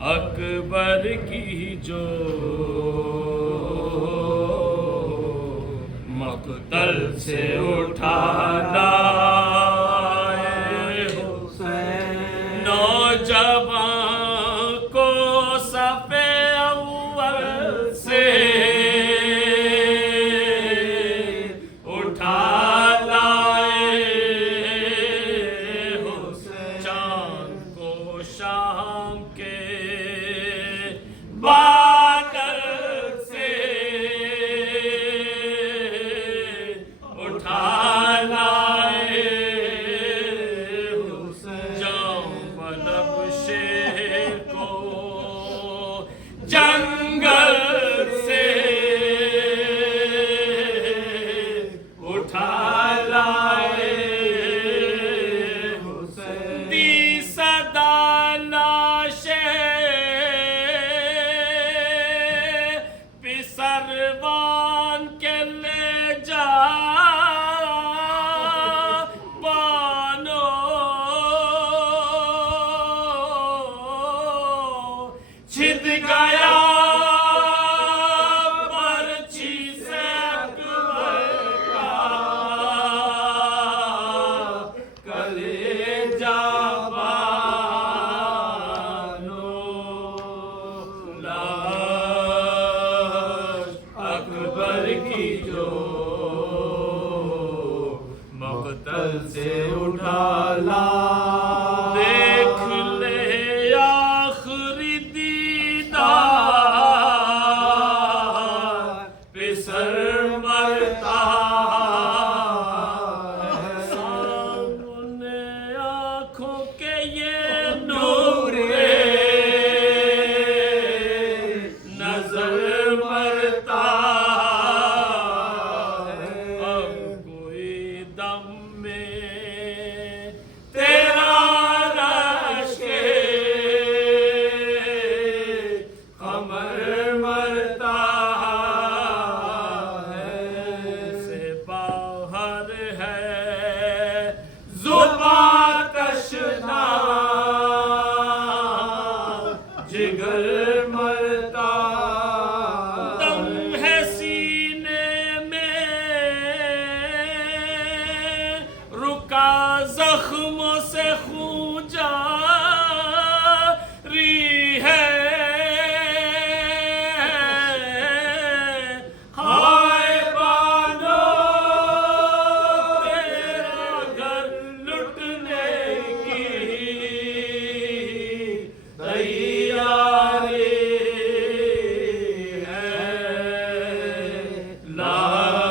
अकबर की जो मक़तल से उठा लाए हुसैन, नौजवान को सफ़े अव्वल से उठा लाए हुसैन, चाँद को शाम के बादल से उठा लाए हुसैन, जौं शेर को जंगल से उठा लाए हुसैन, दी सदा पिसरवान के ले जा बानो, छिद गया पर्ची से अकबर का कलेजा बानो, अकबर की जो मक़तल से उठा ला, देख ले आखिरी दीदार पिसर मरता सामने आँखों के ये नूरे नजर मरता, अब कोई दम में तेरा रश्के कमर मरता है, से बाहर है ज़ुबां तशना, जिगर मरता, दम है सीने में रुका जख्मों से खून जारी है, हाय बानो तेरा घर लुटने की तैयारी है,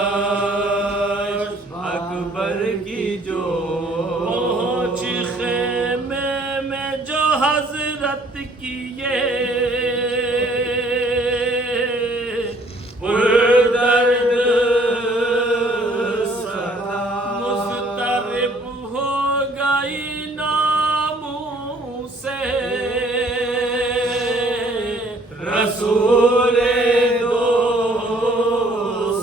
लाश अकबर की जो पहुँच खेमे में जो हजरत की ये पुरदर्द सदा, मुस्तरब हो गई नामों से रसूले दो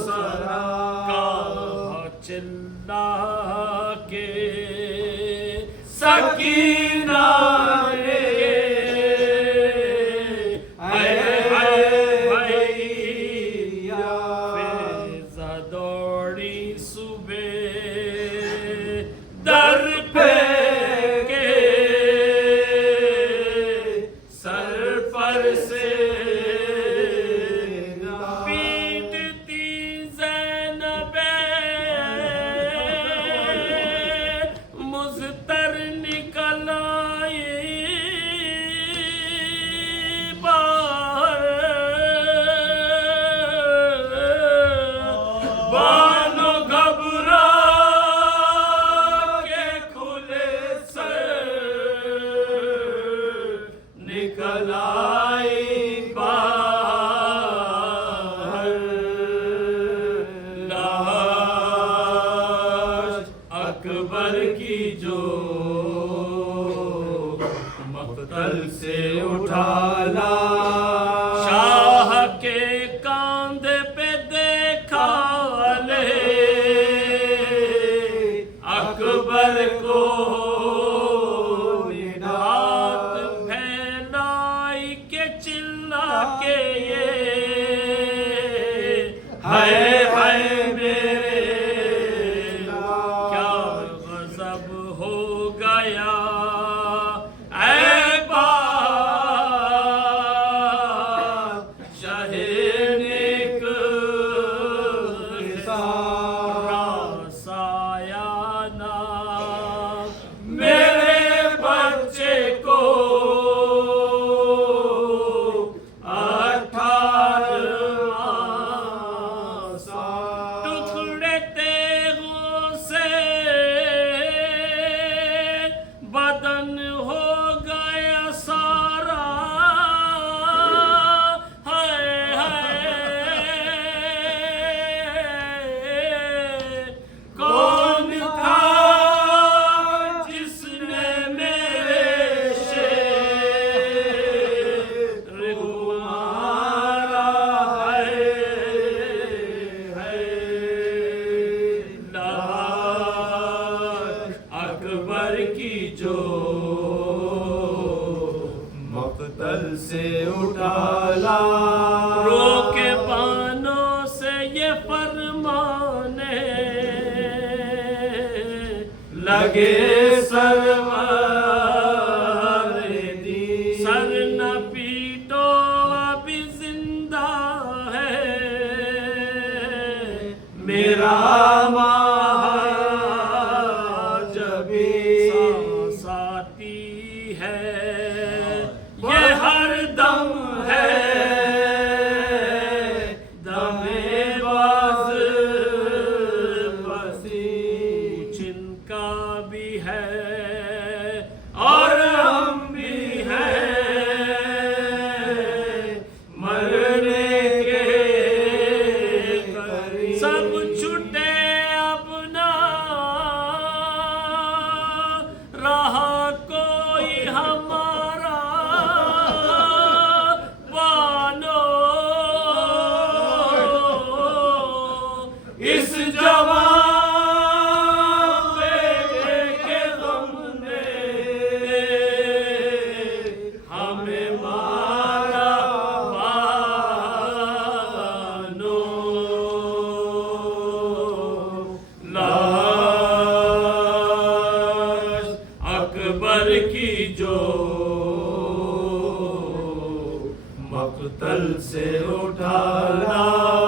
सरा, कहा चिल्ला के सकीना ने फिजा दौड़ी सुबह दर पे के सर पर से पीटती ज़ैनबे मुज़तर निकल आई बाहर, बानो घबरा के खुले सर निकल आई बाहर, लाश अकबर की जो मक़तल से उठा ला, शाह के कांधे पे देखा ले अकबर को, हाथ फैलाई के ये हाय हाय मेरे क्या गज़ब हो गया ऐ बादशाहे नेक रासाया ना मेरे बच्चे को 18 साल टुकड़े तेगों से बदन हो गया सारा हाय हाय कौन था जिसने मेरे शेर को मारा है लाश अकबर की जो मक़तल से उठा ला रोके बानों से ये फरमाने लगे सरवर दी सर न पीटो अभी जिंदा है मेरा महाजबी साथी है ये हर दम है दमे बाज बसी जिनका भी है और हम भी हैं मरने के करीब सब छूटे अपना रहा कोई हमारा बानो इस जवान बेटे के गम ने हमें मारा बानो लाश अकबर की जो मक़तल से उठा ला